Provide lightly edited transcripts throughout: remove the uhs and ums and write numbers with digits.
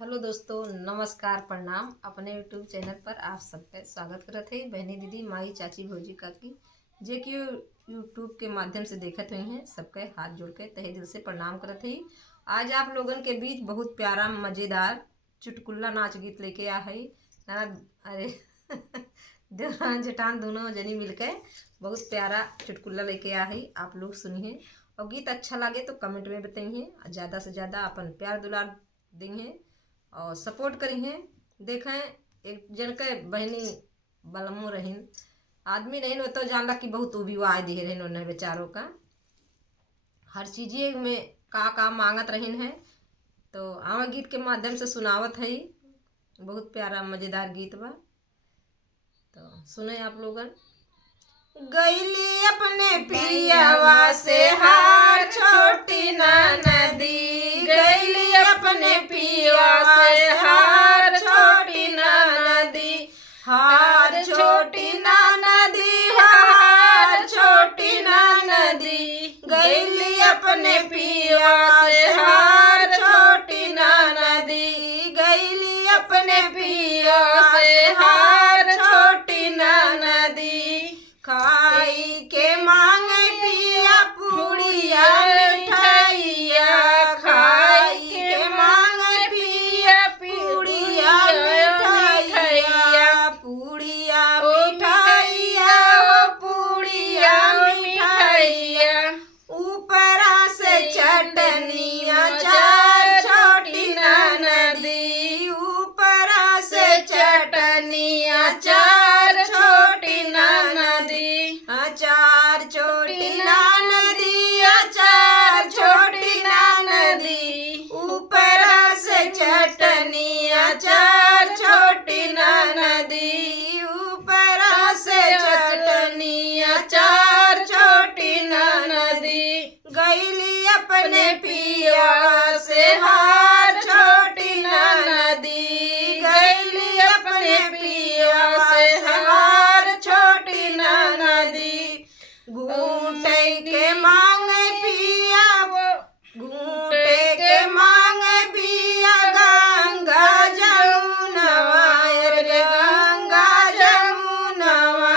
Hello दोस्तों, नमस्कार, प्रणाम। अपने यूट्यूब चैनल पर आप सबका स्वागत करत है। बहनी दीदी, माई, चाची, भौजी, काकी जे कि यूट्यूब के माध्यम से देखत हुई हैं, सबके हाथ जोड़ के तहे दिल से प्रणाम करत है। आज आप लोगन के बीच बहुत प्यारा मज़ेदार चुटकुल्ला नाच गीत लेके आ है ना। अरे देवरान जेठान दोनों जनी मिलके बहुत प्यारा चुटकुल्ला लेके आ है। आप लोग सुनिए और गीत अच्छा लगे तो कमेंट में बताइए। ज़्यादा से ज़्यादा अपन प्यार दुलार देंगे और सपोर्ट करिए। देखें, एक जन के बहनी बलमो रहीन, आदमी नहीं तो जानला कि बहुत उबिवाए दिए रहीन उन्हें बेचारों का हर चीज़े में का मांगत रहीन है। तो आवा गीत के माध्यम से सुनावत है। बहुत प्यारा मज़ेदार गीत बा, तो सुने आप लोगन। गईली अपने पियावा से हार छोटी ना नदी, गईली अपने पियावा से हार छोटी ना नदी, हार छोटी ना नदी, हार छोटी ना नदी, गईली अपने पियावा से हार छोटी ना नदी, गईली अपने पियावा से हार छोटी ना नदी। खाई के मांगे पिया पूड़िया मिठाइया, खाई के मांगे पिया पूड़िया मिठाइया, पूड़िया मिठाइया वो पूड़िया मिठाइया, ऊपरा से चटनिया चार छोटी ना नदी, ऊपरा से चटनिया चार छोटी ना नदी, अचार छोटी ना नदी, अचार छोटी ना नदी, ऊपरा से चटनी अचार छोटी ना नदी, ऊपरा से चटनी अचार छोटी ना नदी, गईली अपने पिया से हार छोटी ना नदी, गईली अपने पिया से हार छोटी ना नदी, घूंटे के मांगे पिया वो घूंटे के मांगे पिया गंगा जमुनवा, अरे गंगा जमुनवा,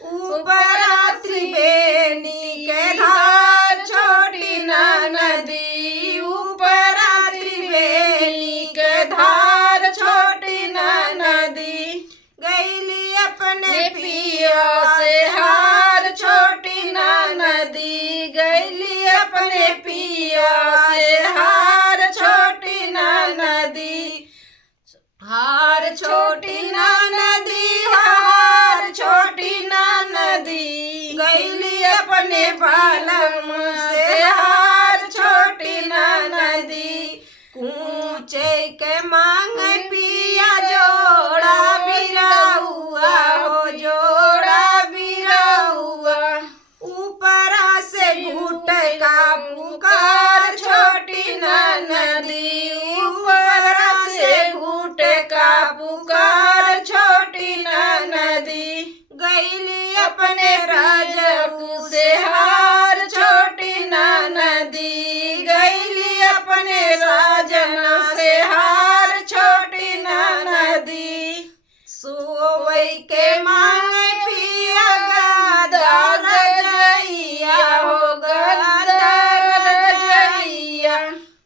ऊपरा त्रिवेणी के धार छोटी ना नदी, ऊपरा त्रिवेणी के धार छोटी ना नदी, गईली अपने पिया से हार छोटी ना नदी, गईली अपने पिया से हार छोटी ना नदी, हार छोटी ना नदी, हार छोटी ना नदी, गईली अपने बालम से हार छोटी ना नदी, कूचे के मांगे पिया जोड़ा बिरहुआ हो, जोड़ा बिरहुआ, ऊपरा से घुट का पुकार छोटी ना नदी, ऊपरा से घुट का पुकार छोटी ना नदी, गईली अपने राजू से हार छोटी ना नदी, गईली अपने राजना से हार छोटी ना नदी, सोवई के मांगे पिया गदा गजैया हो, गदा गजैया,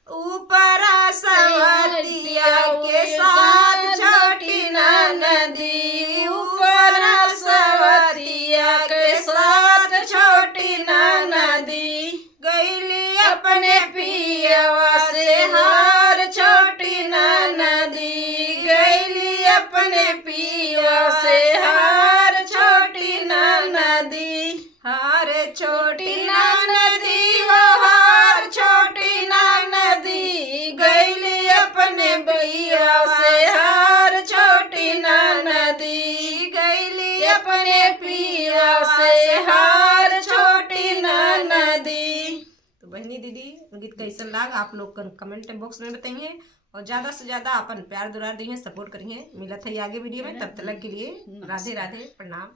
ऊपरा सवतिया के साथ छोटी ना नदी, ऊपरा सवतिया के साथ छोटी ना नदी, गईली अपने पियवा से हार छोटी ना नदी, गईली अपने पिया से हार छोटी ना नदी, हार छोटी ना नदी, वो हार छोटी ना नदी, गईली अपने भैया से हार छोटी ना नदी, गईली अपने पिया से हार छोटी ना नदी। तो बहनी दीदी, गीत कैसन लाग आप लोग कमेंट बॉक्स में बताइए और ज़्यादा से ज़्यादा अपन प्यार दुलार दिए, सपोर्ट करिए। मिलत है आगे वीडियो में, तब तक के लिए राधे राधे, प्रणाम।